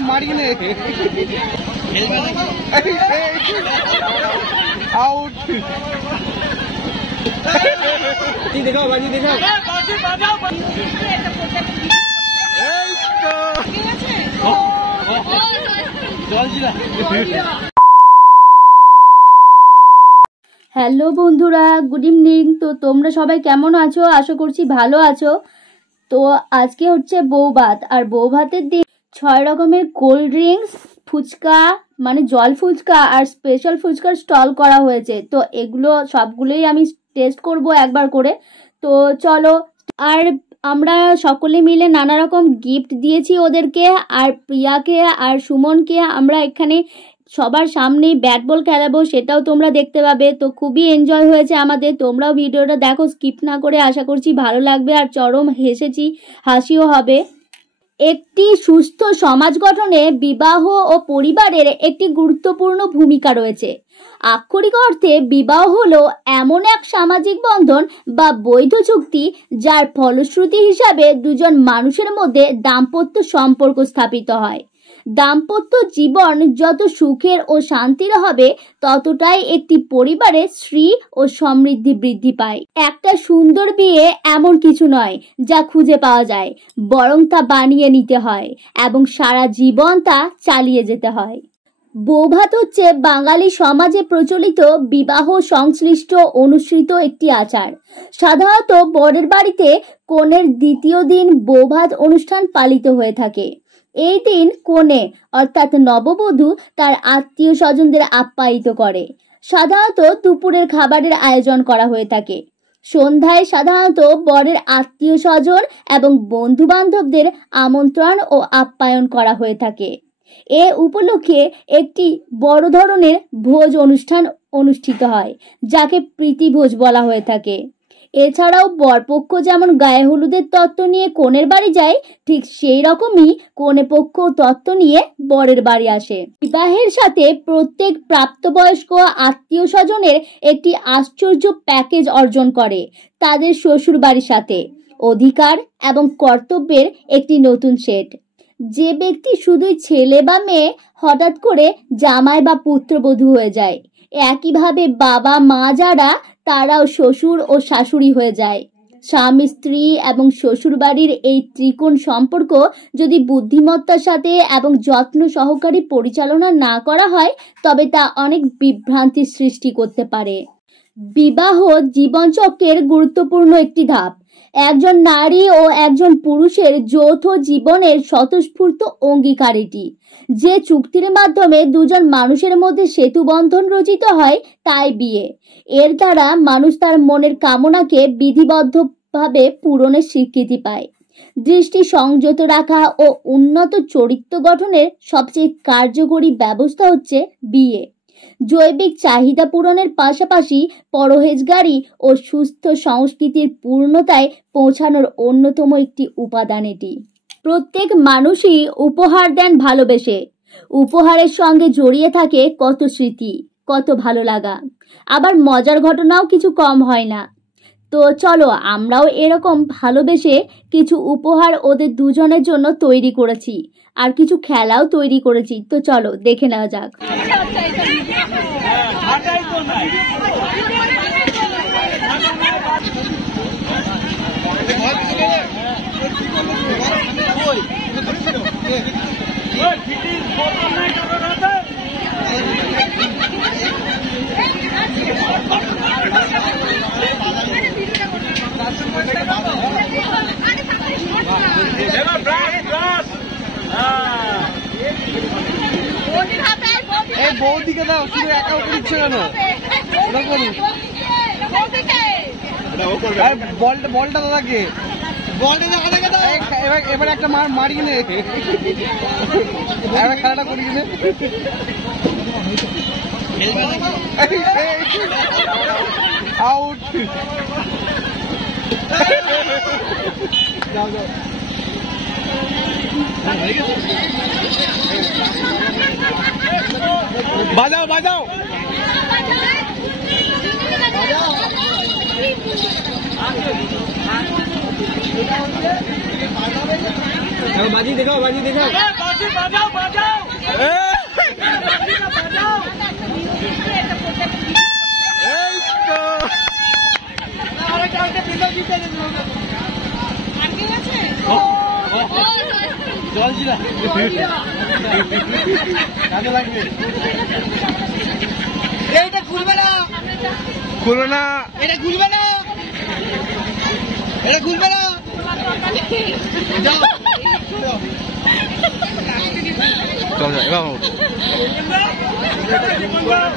मारिए आउट देखो बाजी देखो হ্যালো বন্ধুরা, গুড ইভিনিং। তো তোমরা সবাই কেমন আছো? আশা করছি ভালো আছো। তো আজকে হচ্ছে বউ ভাত, আর বউ ভাতের দিন 6 রকমের কোল্ড ড্রিঙ্কস, ফুচকা মানে জল ফুচকা আর স্পেশাল ফুচকার স্টল করা হয়েছে। তো এগুলো সবগুলোই আমি টেস্ট করব একবার করে। তো চলো। আর আমরা সকলে মিলে নানা রকম গিফট দিয়েছি ওদেরকে, আর প্রিয়াকে আর সুমনকে আমরা এখানে সবার সামনেই ব্যাট বল খেলাবো, সেটাও তোমরা দেখতে পাবে। তো খুবই এনজয় হয়েছে আমাদের। তোমরাও ভিডিওটা দেখো স্কিপ না করে, আশা করছি ভালো লাগবে আর চরম হেসেছি, হাসিও হবে। একটি সুস্থ সমাজ গঠনে বিবাহ ও পরিবারের একটি গুরুত্বপূর্ণ ভূমিকা রয়েছে। আক্ষরিক অর্থে বিবাহ হলো এমন এক সামাজিক বন্ধন বা বৈধ চুক্তি যার ফলশ্রুতি হিসাবে দুজন মানুষের মধ্যে দাম্পত্য সম্পর্ক স্থাপিত হয়। দাম্পত্য জীবন যত সুখের ও শান্তির হবে, ততটাই একটি পরিবারে শ্রী ও সমৃদ্ধি বৃদ্ধি পায়। একটা সুন্দর বিয়ে এমন কিছু নয় যা খুঁজে পাওয়া যায়, বরং তা বানিয়ে নিতে হয় এবং সারা জীবন তা চালিয়ে যেতে হয়। বৌভাত হচ্ছে বাঙালি সমাজে প্রচলিত বিবাহ সংশ্লিষ্ট অনুসৃত একটি আচার। সাধারণত বরের বাড়িতে কনের দ্বিতীয় দিন বৌভাত অনুষ্ঠান পালিত হয়ে থাকে। এই দিন কনে অর্থাৎ নববধূ তার আত্মীয় স্বজনদের আপ্যায়িত করে। সাধারণত দুপুরের খাবারের আয়োজন করা হয়ে থাকে। সন্ধ্যায় সাধারণত বরের আত্মীয় স্বজন এবং বন্ধু বান্ধবদের আমন্ত্রণ ও আপ্যায়ন করা হয়ে থাকে। এ উপলক্ষে একটি বড় ধরনের ভোজ অনুষ্ঠান অনুষ্ঠিত হয়, যাকে প্রীতিভোজ বলা হয়ে থাকে। এছাড়াও বরপক্ষ যেমন গায়ে হলুদের তত্ত্ব নিয়ে কনের বাড়ি যায়, ঠিক সেই রকমই কনে পক্ষ তত্ত্ব নিয়ে বরের বাড়ি আসে। বিবাহের সাথে প্রত্যেক প্রাপ্তবয়স্ক আত্মীয় স্বজনের একটি আশ্চর্য প্যাকেজ অর্জন করে তাদের শ্বশুর বাড়ির সাথে, অধিকার এবং কর্তব্যের একটি নতুন সেট। যে ব্যক্তি শুধুই ছেলে বা মেয়ে হঠাৎ করে জামাই বা পুত্রবধূ হয়ে যায়, একইভাবে বাবা মা যারা, তারাও শ্বশুর ও শাশুড়ি হয়ে যায়। স্বামী স্ত্রী এবং শ্বশুর বাড়ির এই ত্রিকোণ সম্পর্ক যদি বুদ্ধিমত্তার সাথে এবং যত্ন সহকারে পরিচালনা না করা হয়, তবে তা অনেক বিভ্রান্তির সৃষ্টি করতে পারে। বিবাহ জীবনচক্রের গুরুত্বপূর্ণ একটি ধাপ। একজন নারী ও একজন পুরুষের যৌথ জীবনের স্বতঃস্ফূর্ত অঙ্গীকার এটি। যে চুক্তির মাধ্যমে দুজন মানুষের মধ্যে সেতু বন্ধন রচিত হয়, তাই বিয়ে। এর দ্বারা মানুষ তার মনের কামনাকে বিধিবদ্ধভাবে পূরণের স্বীকৃতি পায়। দৃষ্টি সংযত রাখা ও উন্নত চরিত্র গঠনের সবচেয়ে কার্যকরী ব্যবস্থা হচ্ছে বিয়ে। জৈবিক চাহিদা পূরণের পাশাপাশি পরহেজগারি ও সুস্থ সংস্কৃতির পূর্ণতায় পৌঁছানোর অন্যতম একটি উপাদান এটি। প্রত্যেক মানুষই উপহার দেন ভালোবেসে। উপহারের সঙ্গে জড়িয়ে থাকে কত স্মৃতি, কত ভালো লাগা, আবার মজার ঘটনাও কিছু কম হয় না। তো চলো, আমরাও এরকম ভালোবেসে কিছু উপহার ওদের দুজনের জন্য তৈরি করেছি, আর কিছু খেলাও তৈরি করেছি। তো চলো দেখে নেওয়া যাক। বৌদিকে দাও, শুধু একা উপর ইচ্ছে কেন? ওটা করুন, বলটা দাদাকে, এবার একটা মারি কিনে এবার খেলাটা করি কিনে আউট। যাও যাও, বাজাও বাজাও। बाजी दिखाओ बाजी दिखाओ बजाओ बजाओ জল ছিল কাজে লাগবে এইটা খুলবে না এটা খুলবে না যাও চল যাও এবার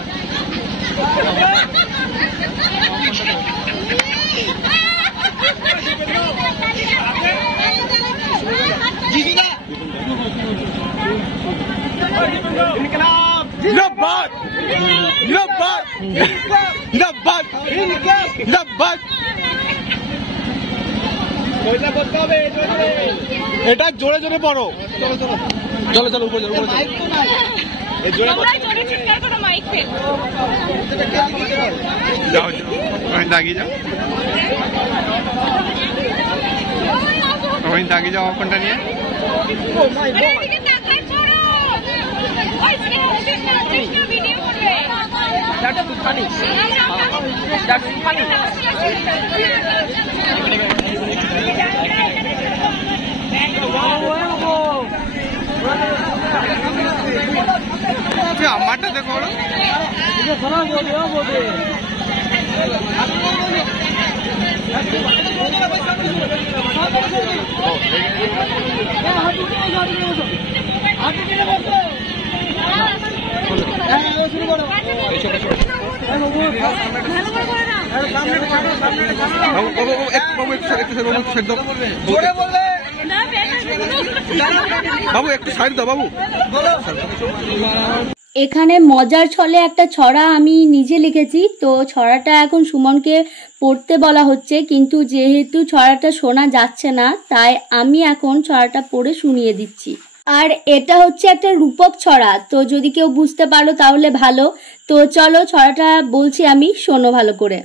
এটা জোরে জোরে পড়ো চলো চলো উপরে যাও যাও দাগিয়ে যাও দাগিয়ে যাও ফোনটা নিয়ে আমারটা দেখো বাবু একটু সাইড দাও বাবু। এখানে মজার ছলে একটা ছড়া আমি নিজে লিখেছি, তো ছড়াটা এখন সুমনকে পড়তে বলা হচ্ছে, কিন্তু যেহেতু ছড়াটা শোনা যাচ্ছে না তাই আমি এখন ছড়াটা পড়ে শুনিয়ে দিচ্ছি। আর এটা হচ্ছে একটা রূপক ছড়া, তো যদি কেউ বুঝতে পারো তাহলে ভালো। তো চলো ছড়াটা বলছি আমি, শোনো ভালো করে।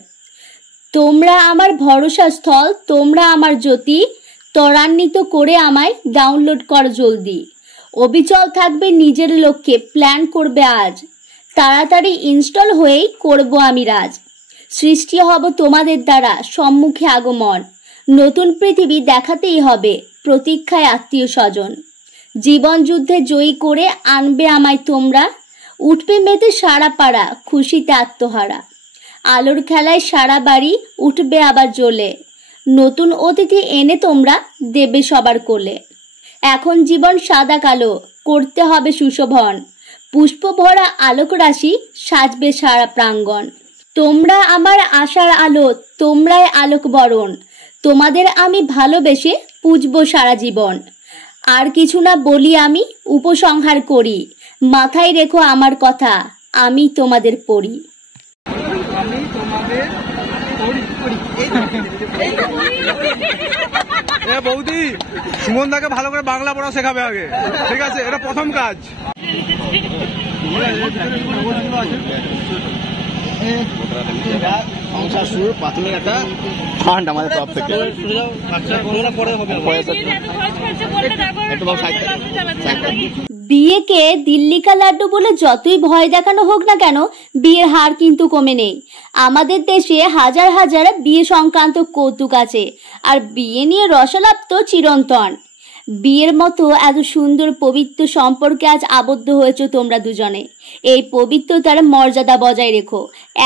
তোমরা আমার ভরসা স্থল, তোমরা আমার জ্যোতি, ত্বরান্বিত করে আমায় ডাউনলোড কর জলদি। অবিচল থাকবে নিজের লক্ষ্যে, প্ল্যান করবে আজ, তাড়াতাড়ি ইনস্টল হয়েই করব আমি রাজ। সৃষ্টি হব তোমাদের দ্বারা, সম্মুখে আগমন, নতুন পৃথিবী দেখাতেই হবে, প্রতীক্ষায় আত্মীয় স্বজন। জীবন যুদ্ধে জয়ী করে আনবে আমায় তোমরা, উঠবে মেতে সারা পাড়া, খুশিতে আত্মহারা। আলোর খেলায় সারা বাড়ি উঠবে আবার জ্বলে, নতুন অতিথি এনে তোমরা দেবে সবার কোলে। এখন জীবন সাদা কালো, করতে হবে সুশোভন, পুষ্প ভরা আলোক রাশি সাজবে সারা প্রাঙ্গণ। তোমরা আমার আশার আলো, তোমরাই আলোক বরণ, তোমাদের আমি ভালোবেসে পুজবো সারা জীবন। আর কিছু না বলি আমি, উপসংহার করি, মাথায় রেখো আমার কথা, আমি তোমাদের পড়ি। বৌদি সুমন দাকে ভালো করে বাংলা পড়া শেখাবে আগে, ঠিক আছে? এটা প্রথম কাজ। সংসার শুরু প্রাথমিক একটা ফান্ড আমাদের তরফ থেকে। বিয়েকে দিল্লি কা লাড্ডু বলে যতই ভয় দেখানো হোক না কেন, বিয়ের হার কিন্তু কমে নেই। আমাদের দেশে হাজার হাজার বিয়ে সংক্রান্ত কৌতুক আছে, আর বিয়ে নিয়ে রসালাপ তো চিরন্তন। বিয়ের মতো এত সুন্দর পবিত্র সম্পর্কে আজ আবদ্ধ হয়েছ তোমরা দুজনে। এই পবিত্রতার মর্যাদা বজায় রেখো,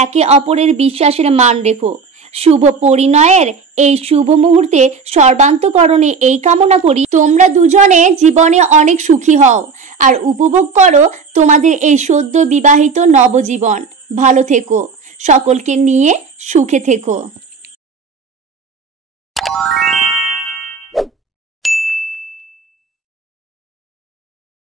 একে অপরের বিশ্বাসের মান রেখো। শুভ পরিণয়ের এই শুভ মুহূর্তে সর্বান্তকরণে এই কামনা করি, তোমরা দুজনে জীবনে অনেক সুখী হও আর উপভোগ করো তোমাদের এই সদ্য বিবাহিত নবজীবন। ভালো থেকো, সকলকে নিয়ে সুখে থেকো।